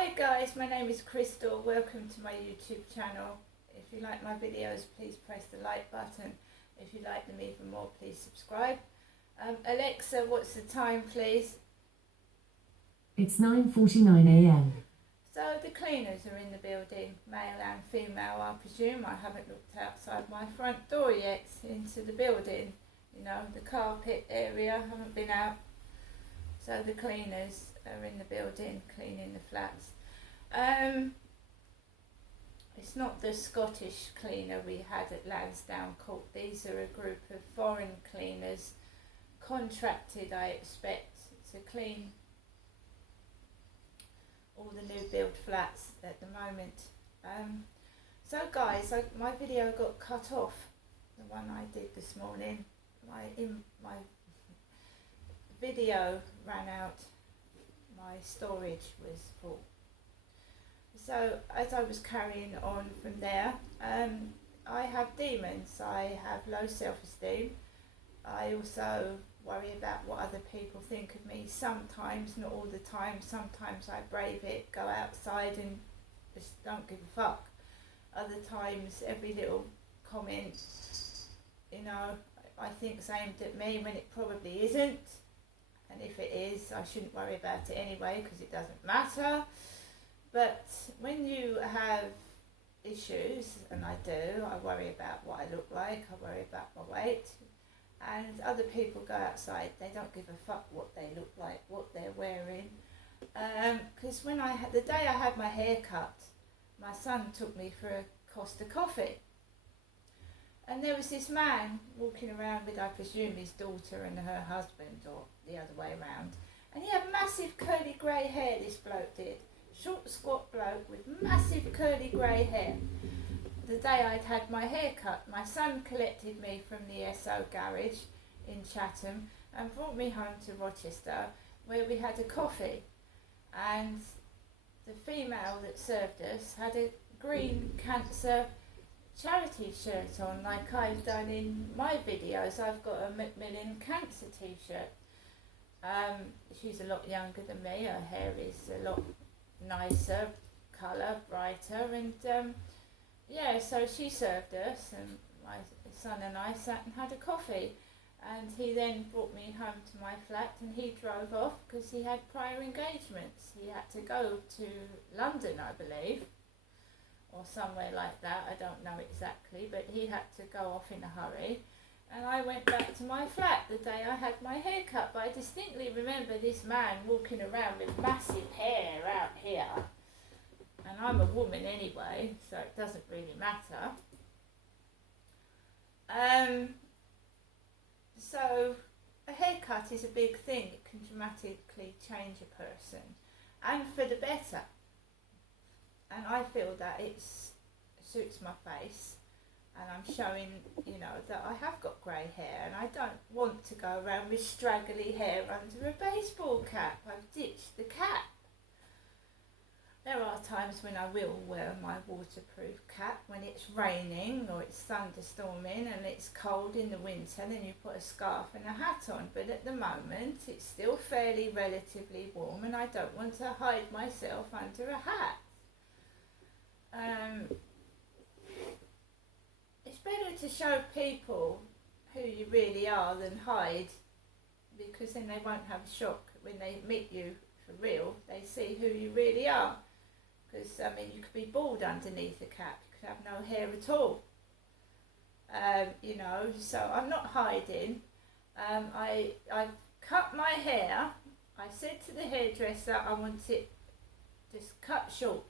Hi guys, my name is Crystal. Welcome to my YouTube channel. If you like my videos, please press the like button. If you like them even more, please subscribe. Alexa, what's the time, please? It's 9:49 a.m. So the cleaners are in the building, male and female, I presume. I haven't looked outside my front door yet into the building. You know, the carpet area, I haven't been out. So the cleaners are in the building cleaning the flats. It's not the Scottish cleaner we had at Lansdowne Court. These are a group of foreign cleaners, contracted, I expect, to clean all the new build flats at the moment. So guys, my video got cut off, the one I did this morning. My video ran out, my storage was full. So as I was carrying on from there, I have demons. I have low self-esteem. I also worry about what other people think of me sometimes, not all the time. Sometimes I brave it, go outside and just don't give a fuck. Other times every little comment, you know, I think's aimed at me when it probably isn't. And if it is, I shouldn't worry about it anyway because it doesn't matter. But when you have issues, and I do, I worry about what I look like, I worry about my weight. And other people go outside, they don't give a fuck what they look like, what they're wearing. Because the day I had my hair cut, my son took me for a Costa coffee. And there was this man walking around with, I presume, his daughter and her husband, or the other way around. And he had massive curly grey hair, this bloke did. Short, squat bloke with massive curly grey hair. The day I'd had my hair cut, my son collected me from the SO garage in Chatham and brought me home to Rochester, where we had a coffee. And the female that served us had a green cancer charity shirt on, like I've done in my videos. I've got a Macmillan cancer t-shirt. She's a lot younger than me. Her hair is a lot nicer colour, brighter, and yeah, so she served us, and my son and I sat and had a coffee, and he then brought me home to my flat, and he drove off because he had prior engagements. He had to go to London, I believe, or somewhere like that, I don't know exactly, but he had to go off in a hurry. And I went back to my flat the day I had my hair cut, but I distinctly remember this man walking around with massive hair out here. And I'm a woman anyway, so it doesn't really matter. So a haircut is a big thing. It can dramatically change a person, and for the better. And I feel that it suits my face. And I'm showing, you know, that I have got grey hair, and I don't want to go around with straggly hair under a baseball cap. I've ditched the cap. There are times when I will wear my waterproof cap when it's raining or it's thunderstorming and it's cold in the winter, then you put a scarf and a hat on. But at the moment it's still fairly relatively warm, and I don't want to hide myself under a hat. It's better to show people who you really are than hide, because then they won't have a shock when they meet you for real. They see who you really are. Because, I mean, you could be bald underneath a cap, you could have no hair at all. You know, so I'm not hiding. I cut my hair. I said to the hairdresser I want it just cut short.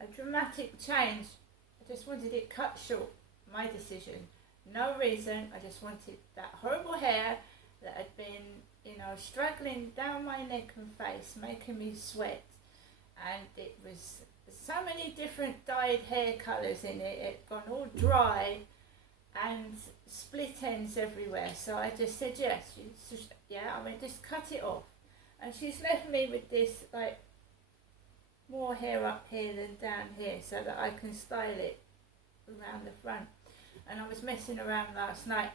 A dramatic change. I just wanted it cut short. My decision. No reason. I just wanted that horrible hair that had been, you know, straggling down my neck and face, making me sweat. And it was so many different dyed hair colours in it. It gone all dry and split ends everywhere. So I just said yes. Just cut it off. And she's left me with this, like, more hair up here than down here, so that I can style it around the front. And I was messing around last night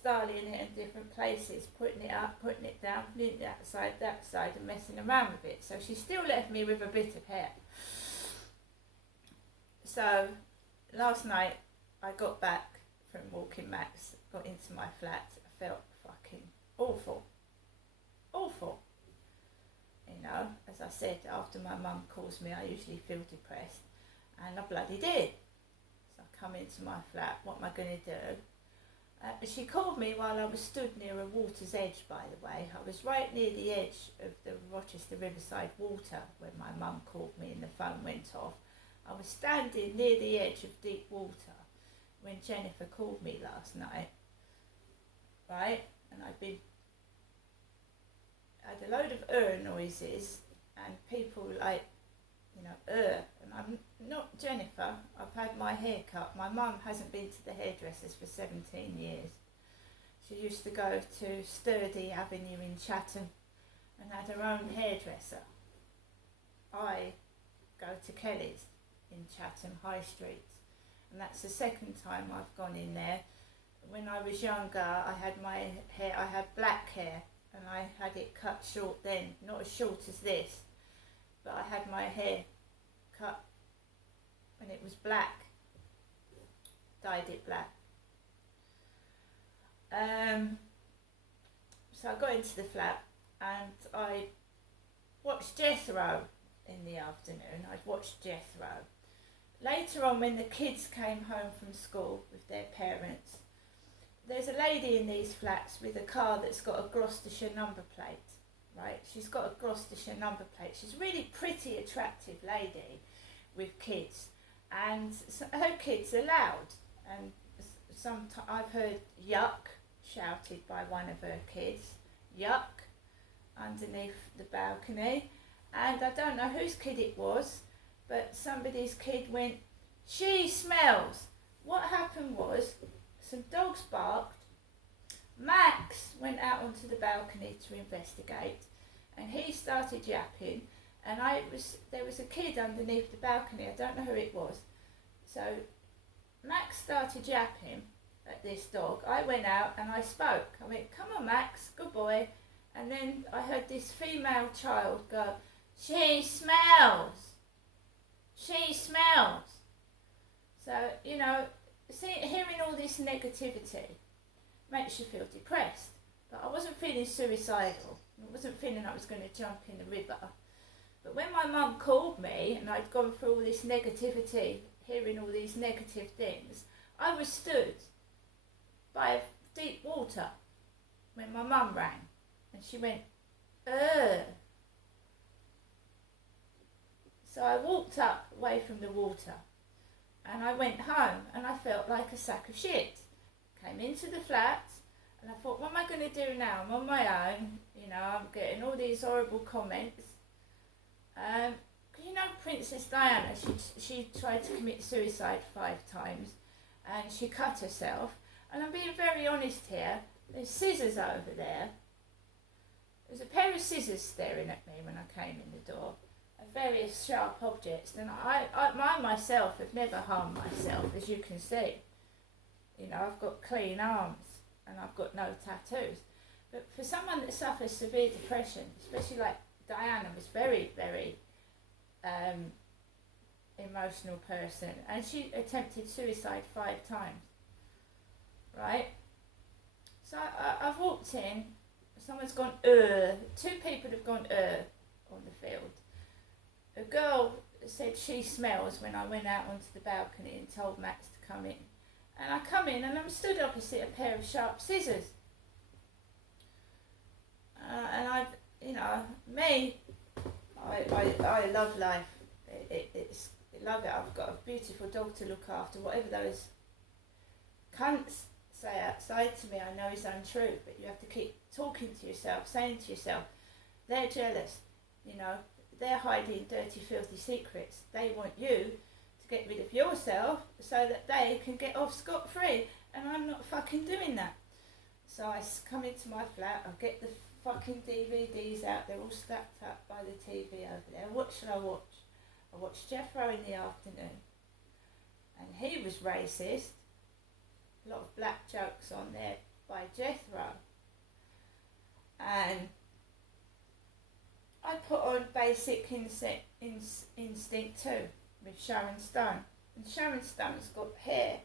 styling it in different places, putting it up, putting it down, putting it that side and messing around with it. So she still left me with a bit of hair. So last night I got back from walking Max, got into my flat. I felt fucking awful. You know, as I said, after my mum calls me, I usually feel depressed, and I bloody did. So I come into my flat, what am I going to do? She called me while I was stood near a water's edge, by the way. I was right near the edge of the Rochester Riverside water when my mum called me and the phone went off. I was standing near the edge of deep water when Jennifer called me last night, right? And I had a load of noises and people like, you know, and I'm not Jennifer. I've had my hair cut. My mum hasn't been to the hairdressers for 17 years. She used to go to Sturdy Avenue in Chatham and had her own hairdresser. I go to Kelly's in Chatham High Street, and that's the second time I've gone in there. When I was younger, I had black hair, and I had it cut short then, not as short as this, but I had my hair cut when it was black, dyed it black. So I got into the flat and I watched Jethro in the afternoon. I'd watched Jethro. Later on, when the kids came home from school with their parents, there's a lady in these flats with a car that's got a Gloucestershire number plate, right? She's got a Gloucestershire number plate. She's a really pretty, attractive lady with kids, and her kids are loud. And I've heard yuck shouted by one of her kids, yuck, underneath the balcony. And I don't know whose kid it was, but somebody's kid went, "She smells." What happened was, some dogs barked. Max went out onto the balcony to investigate, and he started yapping, and there was a kid underneath the balcony. I don't know who it was. So Max started yapping at this dog. I went out and I spoke. I went, "Come on, Max, good boy." And then I heard this female child go, "She smells. She smells." So, you know, hearing all this negativity makes you feel depressed. But I wasn't feeling suicidal. I wasn't feeling I was going to jump in the river. But when my mum called me and I'd gone through all this negativity, hearing all these negative things, I was stood by deep water when my mum rang. And she went, "Ugh." So I walked up away from the water and I went home and I felt like a sack of shit. Came into the flat and I thought, what am I going to do now? I'm on my own, you know, I'm getting all these horrible comments. You know, Princess Diana, she tried to commit suicide 5 times and she cut herself. And I'm being very honest here, there's scissors over there. There's a pair of scissors staring at me when I came in the door. Various sharp objects, and I myself have never harmed myself, as you can see. You know, I've got clean arms and I've got no tattoos. But for someone that suffers severe depression, especially like Diana was very, very emotional person, and she attempted suicide 5 times, right? So I've walked in, someone's gone, 2 people have gone, on the field. A girl said she smells when I went out onto the balcony and told Max to come in. And I come in and I'm stood opposite a pair of sharp scissors. And I love life. I love it. I've got a beautiful dog to look after. Whatever those cunts say outside to me, I know is untrue. But you have to keep talking to yourself, saying to yourself, they're jealous, you know. They're hiding dirty, filthy secrets. They want you to get rid of yourself so that they can get off scot-free. And I'm not fucking doing that. So I come into my flat, I get the fucking DVDs out, they're all stacked up by the TV over there. What should I watch? I watched Jethro in the afternoon. And he was racist. A lot of black jokes on there. by Jethro. And I put on Basic Instinct too with Sharon Stone. And Sharon Stone's got hair.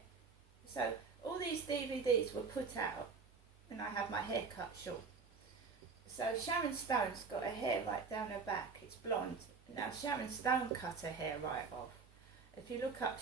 So all these DVDs were put out and I had my hair cut short. So Sharon Stone's got her hair right down her back. It's blonde. Now Sharon Stone cut her hair right off. If you look up